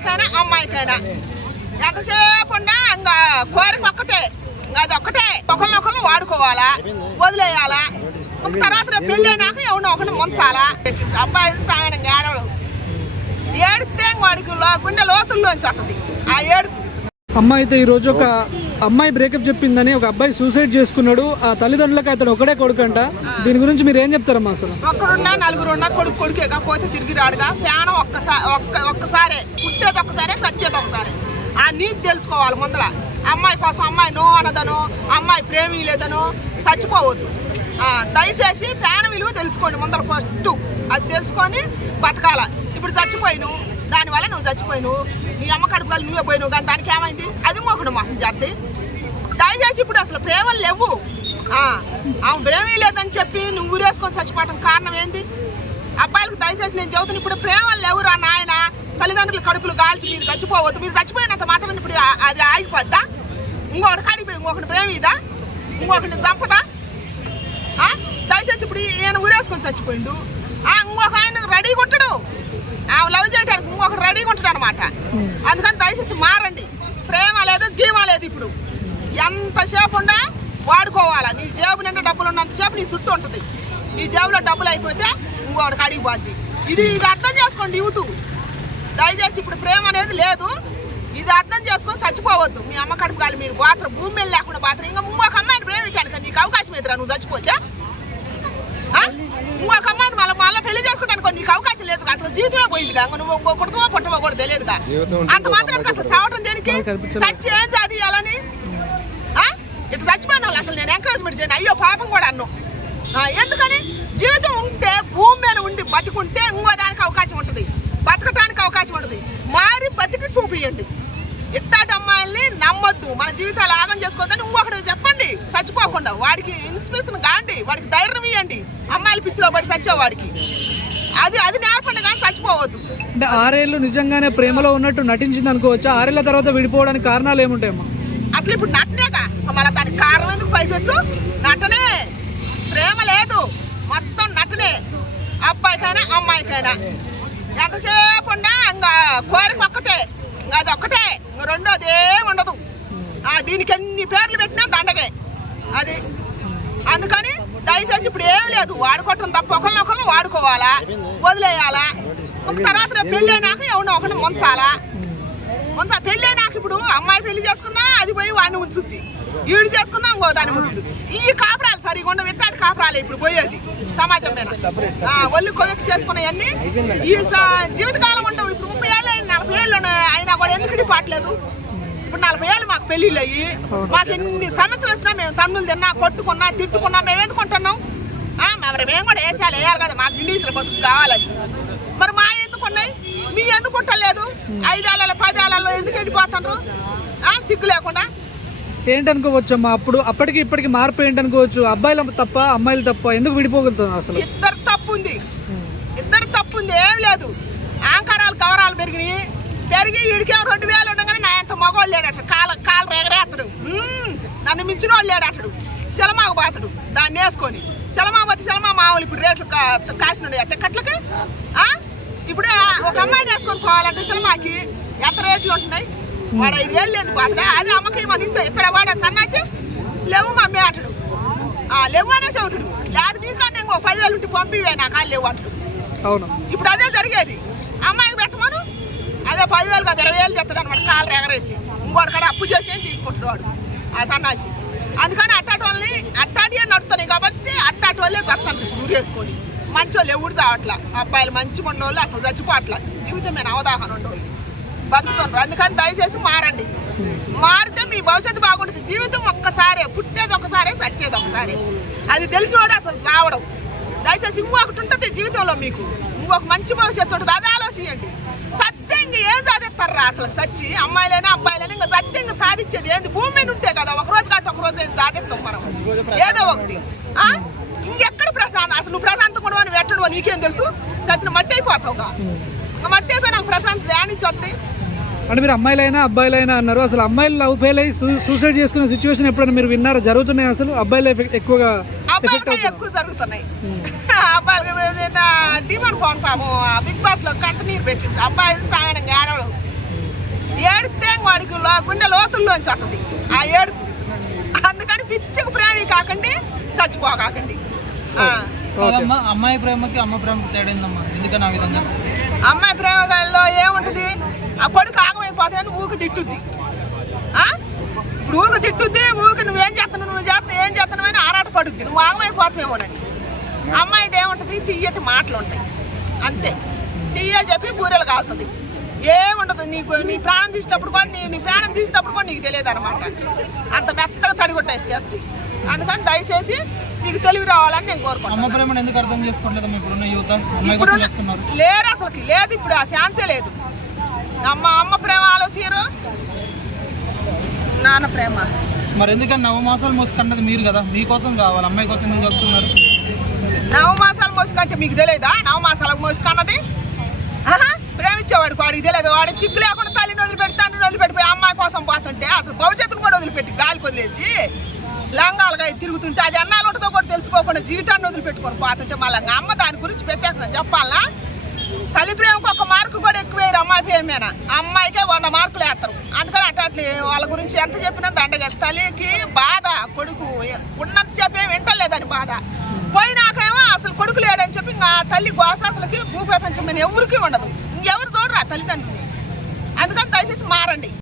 అబ్బాయికైనా అమ్మాయికైనా ఎంతసేపు ఉన్నా ఇంకా కోరిక ఒక్కటే, అది ఒక్కటే, ఒకరినొకరు వాడుకోవాలా, వదిలేయాలా. తర్వాత రేపు పెళ్ళి అయినాక ఎవరినో ఒకరిని ముంచాలా. అబ్బాయి సామాన్యం ఏడవడం, ఏడితే వాడికి గుండె లోతుల్లోంచి వస్తుంది ఆ ఏడుపు. అమ్మాయి అయితే ఈరోజు ఒక అమ్మాయి బ్రేకప్ చెప్పిందని ఒక అబ్బాయి సూసైడ్ చేసుకున్నాడు. ఆ తల్లిదండ్రులకు అతడు ఒకడే కొడుకంట. దీని గురించి మీరు ఏం చెప్తారమ్మా? అసలు ఒక్కడున్నా నలుగురున్నా కొడుకే కాకపోతే తిరిగి రాడుగా. ప్రాణం ఒక్కసారే, పుట్టేది ఒక్కసారే, సచ్చేది ఒకసారి. ఆ నీతి తెలుసుకోవాలి ముందర. అమ్మాయి కోసం అమ్మాయి నో అనదనో, అమ్మాయి ప్రేమి లేదనో చచ్చిపోవద్దు. దయచేసి ప్రాణ విలువ తెలుసుకోండి ముందర ఫస్ట్. అది తెలుసుకొని బతకాల. ఇప్పుడు చచ్చిపోయిను, దానివల్ల నువ్వు చచ్చిపోయిను, నీ అమ్మ కడుపుకాలు నువ్వే పోయినావు, కానీ దానికి ఏమైంది? అది ఇంకొకటి మోసం చేద్ది. దయచేసి ఇప్పుడు అసలు ప్రేమలు లేవు. ఆమె ప్రేమే లేదని చెప్పి నువ్వు ఊరేసుకొని చచ్చిపోవటం కారణం ఏంది? అబ్బాయిలకు దయచేసి నేను చెబుతున్నా, ఇప్పుడు ప్రేమలు లేవురా నాయన. తల్లిదండ్రులు కడుపులు కాల్చి మీరు చచ్చిపోవద్దు. మీరు చచ్చిపోయినంత మాత్రం ఇప్పుడు అది ఆగిపోద్దా? ఇంకొకటి కాడిపోయి ఇంకొకటి ప్రేమ ఇదా? ఇంకొకటి చంపదా? దయచేసి ఇప్పుడు ఈయన ఊరేసుకొని చచ్చిపోయిండు, ఇంకొక ఆయన రెడీగా ఉంటాడు. లవ్ చేయడానికి ఇంకొకటి రెడీగా ఉంటాడు అనమాట. అందుకని దయచేసి మారండి. ప్రేమ లేదు, గీమ లేదు. ఇప్పుడు ఎంతసేపు ఉన్నా వాడుకోవాలా. నీ జేబు నిండా డబ్బులు ఉన్నంతసేపు నీ చుట్టూ ఉంటుంది. నీ జేబులో డబ్బులు అయిపోతే ఇంకొకటి అడిగిపోద్ది. ఇది అర్థం చేసుకోండి యూత్. దయచేసి ఇప్పుడు ప్రేమ అనేది లేదు. ఇది అర్థం చేసుకొని చచ్చిపోవద్దు. మీ అమ్మ కడుపు కాలి మీరు బాత్రూమ్ భూమి మీద లేకుండా బాత్రూమ్ ఇంకా ఇంకొక అమ్మాయిని ప్రేమించాను నీకు అవకాశం ఎదురా. నువ్వు చచ్చిపోతే ఇంకొక అమ్మాయిని మళ్ళీ పెళ్లి చేసుకుంటాను నీకు అవకాశం లేదు. అసలు జీవితమే పోయిందిగా. నువ్వు పుట్టవో పుట్టవో కూడా తెలియదుగా. అంత మాత్రం అసలు చావటం దేనికి? చచ్చి ఏం చదివాలని ఇటు చచ్చిపోయిన వాళ్ళు అసలు నేను ఎంకరేజ్మెంట్ చేయను. అయ్యో పాపం కూడా అన్ను. ఎందుకని? జీవితం ఉంటే భూమి మీద ఉండి బతుకుంటే ఇంకో దానికి అవకాశం ఉంటుంది, బతకటానికి అవకాశం ఉంటుంది. మారి బతికి చూపియండి. ఇట్టాటి అమ్మాయిల్ని నమ్మొద్దు. మన జీవితాలు ఆగం చేసుకోవద్దని ఇంకొకటి చెప్పండి. చచ్చిపోకుండా వాడికి ఇన్స్పిరేషన్ కాండి, వాడికి ధైర్యం ఇవ్వండి. అమ్మాయిల పిచ్చిలో పడి చచ్చేవాడికి అది నేర్పండి, కానీ చచ్చిపోవద్దు. అంటే 6 ఏళ్ళు నిజంగానే ప్రేమలో ఉన్నట్టు నటించింది అనుకోవచ్చు. 6 ఏళ్ల తర్వాత విడిపోవడానికి కారణాలు ఏముంటాయమ్మా? అసలు ఇప్పుడు నటనేగా, మళ్ళీ దానికి కారణం ఎందుకు పైపెచ్చు? నటనే, ప్రేమ లేదు, మొత్తం నటనే. అబ్బాయికైనా అమ్మాయికైనా ఎంతసేపు ఉన్నా ఇంకా కోరిక ఒక్కటే, అది ఒక్కటే, రెండోది ఏమి ఉండదు. దీనికి ఎన్ని పేర్లు పెట్టినా దండగే అది. అందుకని దయచేసి ఇప్పుడు ఏం లేదు, వాడుకోవటం తప్ప ఒకరినొకరు వాడుకోవాలా, వదిలేయాలా. తర్వాత రేపు పెళ్ళి అయినాక ఎవరినో ఒకరిని ముంచాలా. పెళ్ళి అయినాక ఇప్పుడు అమ్మాయి పెళ్లి చేసుకున్నా అది పోయి వాడిని ఉంచుద్ది, ఈడు చేసుకున్నా ఇంకో దాన్ని ఉంచుద్ది. ఈ కాపురాలు సరిగా ఉండవు. ఇట్లాంటి కాపురాలు ఇప్పుడు పోయేది సమాజం మీద. ఒళ్ళు కొవ్వెక్కి చేసుకున్నాయన్నీ ఈ జీవితకాలం ఉండవు. ఇప్పుడు 30 ఏళ్ళు 40 ఏళ్ళు అయినా కూడా ఎందుకు పాటలేదు? ఇప్పుడు 40 ఏళ్ళు మాకు పెళ్ళిళ్ళు అయ్యి మాకు ఎన్ని సమస్యలు వచ్చినా మేము తన్నులు తిన్నా, కొట్టుకున్నా, తిట్టుకున్నా మేము ఎందుకుంటున్నాం? మరి మేము కూడా వేసాలు వేయాలి కదా, మాకు ఇండివిజువల్ బతుకు కావాలని. మరి మా ఎందుకు ఉన్నాయి, మీ ఎందుకు ఉండలేదు? 5 ఏళ్ళలో 10 ఏళ్ళలో ఎందుకు వెళ్ళిపోతున్నారు సిగ్గు లేకుండా? ఏంటనుకోవచ్చమ్మా? అప్పటికి ఇప్పటికి మార్పు ఏంటనుకోవచ్చు? అబ్బాయిలు తప్ప అమ్మాయిలు తప్ప ఎందుకు విడిపోగలుగుతాం? అసలు ఇద్దరు తప్పు ఉంది, ఏం లేదు. ఆంకారాలు గౌరాలు పెరిగి ఇడికేమో 2000 ఉండగానే నా ఎంత మగవాళ్ళు లేడట, కాలు ఎగరేస్తాడు. నన్ను మించిన వాళ్ళు లేడటడు. శలమాకు బాతడు దాన్ని వేసుకొని. శలమా మామూలు ఇప్పుడు రేట్లు కాసిన తిక్కట్లకి. ఇప్పుడు ఒక అమ్మాయిని వేసుకొని పోవాలంటే శలమాకి ఎంత రేట్లు ఉంటున్నాయి? వాడు 5 వేలు లేదు బాధ. అది అమ్మకి మన ఇంట్లో ఇక్కడ వాడే సన్నాచి లేవు మమ్మీ అటడు, లేవు అనే చదువుతుడు. లేదు నీకన్నా ఇంకో 10,000 ఉంటే పంపివే నా కాళ్ళు లేవు అటడు. అవును, ఇప్పుడు అదే జరిగేది. అమ్మాయికి పెట్టమను అదే 10,000 కాదు 20,000 చెప్తాడు అనమాట. కాళ్ళు ఎగరేసి ఇంకోటి కాడ అప్పు చేసి ఏం తీసుకుంటాడు వాడు ఆ సన్నాసి. అందుకని అట్టాటి వాళ్ళని అట్టాటియే నడుతున్నాయి కాబట్టి అట్టాటి వాళ్ళే చస్తాను ఊరేసుకొని. మంచి వాళ్ళు ఎవరు చావట్లా. అబ్బాయిలు మంచిగా ఉన్నోళ్ళు అసలు చచ్చిపోవట్లా. జీవితం మీద అవగాహన ఉండేవాళ్ళు బతుకుతున్నారు. అందుకని దయచేసి మారండి. మారితే మీ భవిష్యత్తు బాగుంటుంది. జీవితం ఒక్కసారే, పుట్టేది ఒకసారి, చచ్చేది ఒకసారి. అది తెలిసినోడు అసలు చావడం. దయచేసి ఇంకొకటి ఉంటుంది జీవితంలో, మీకు ఇంకొక మంచి భవిష్యత్తు ఉంటుంది. అది ఆలోచించండి. సత్యంగా ఏం సాధిస్తారా అసలు? సచ్చి అమ్మాయిలైనా అబ్బాయిలైనా ఇంకా సత్యంగా సాధించేది ఏంది? భూమి మీద ఉంటే కదా, ఒకరోజు కాదు ఒకరోజు ఏం సాధిస్తాం మనం ఏదో ఒకటి. ఇంకెక్కడ ప్రశాంతం? అసలు నువ్వు ప్రశాంతం కూడా నువ్వు ఎట్టడువో నీకేం తెలుసు? చచ్చిన మట్టి అయిపోతావుగా. మట్టి అయిపోయి నాకు ప్రశాంతం ధ్యానించి వస్తాయి. అంటే మీరు అమ్మాయిలైనా అబ్బాయిలైనా అన్నారు. అసలు అమ్మాయిలు లవ్ ఫెయిల్ అయ్యి సూసైడ్ చేసుకునే సిచ్యువేషన్ ఎప్పుడైనా మీరు విన్నారా? జరుగుతున్నాయి అసలు? అబ్బాయిలు ఎక్కువగా ఎక్కువ జరుగుతున్నాయి. అబ్బాయిలు డిమాండ్ పవన్ పాము బిగ్ బాస్ లో కంటిన్యూ పెట్టింది. అబ్బాయి సామాన్యంగా ఏడవడం, గుండె లోతుల్లోంచి వస్తుంది ఆ ఏడుపు. అందుకని పిచ్చికి ప్రేమ కాకండి, చచ్చిపోకాకండి. అమ్మాయి ప్రేమకి అమ్మ ప్రేమకి తేడా ఏందమ్మా? ఎందుకని ఆ విధంగా? అమ్మాయి ప్రేమలో ఏముంటుంది, ఆ కొడుకు ఆగమైపోతాయని ఊకి తిట్టుద్ది. ఇప్పుడు ఊకి తిట్టుద్ది, ఊకి నువ్వేం చేస్తున్నావు, నువ్వు చేస్తా ఏం చేస్తున్నావు అని ఆరాట పడుద్ది, నువ్వు ఆగమైపోతావేమోనని. అమ్మాయిది ఏముంటుంది, తీయటి మాటలు ఉంటాయి అంతే. తీయ చెప్పి బూరెలు కాలుతుంది, ఏముండదు. నీ ప్రాణం తీసినప్పుడు కూడా నీ ప్రాణం తీసినప్పుడు కూడా నీకు తెలియదు అనమాట. అంత మెత్తగా తడిగొట్టేస్తే అందుకని దయచేసి నీకు తెలివి రావాలని నేను కోరుకుంటాను. అమ్మ ప్రేమను ఎందుకు అర్థం చేసుకోవట్లేదు ఇప్పుడున్న యువత? లేరు అసలుకి, లేదు ఇప్పుడు ఆ ఛాన్సే లేదు. అమ్మ ప్రేమ ఆలోచన, నాన్న ప్రేమ. మరి ఎందుకని నవమాసాలు మోసుకున్నది మీరు కదా, మీకోసం కావాలి, అమ్మాయి కోసం ఎందుకు వస్తున్నారు? నవమాసాలు మోసుకంటే మీకు తెలియదా? నవమాసాలకు మోసుకున్నది ప్రేమించేవాడికి వాడికి తెలియదు. వాడి సిగ్గు లేకుండా తల్లిని వదిలిపెట్టి తండ్రిని వదిలిపెట్టిపోయి అమ్మాయి కోసం పోతుంటే, అసలు భవిష్యత్తును కూడా వదిలిపెట్టి గాలికి వదిలేసి లంగాలుగా తిరుగుతుంటే, అది అన్నాలతో కూడా తెలుసుకోకుండా జీవితాన్ని వదిలిపెట్టుకొని పోతుంటే, మళ్ళీ అమ్మ దాని గురించి ప్రత్యేకంగా చెప్పాలనా? తల్లి ప్రేమకు 1 మార్కు కూడా ఎక్కువేరు అమ్మాయి ప్రేమేనా, అమ్మాయికే 100 మార్కులు వేస్తారు. అందుకని అట్లా వాళ్ళ గురించి ఎంత చెప్పినా దండగా. తల్లికి బాధ, కొడుకు ఉన్నంతసేపు ఏమి వింటలేదని బాధ, పోయినాకేమో అసలు కొడుకు లేడని చెప్పి ఇంకా తల్లి గోస అసలుకి భూప్రపంచం మీద ఎవరికి ఉండదు. ఇంకెవరు చూడరా తల్లిదండ్రులు. అందుకని దయచేసి మారండి.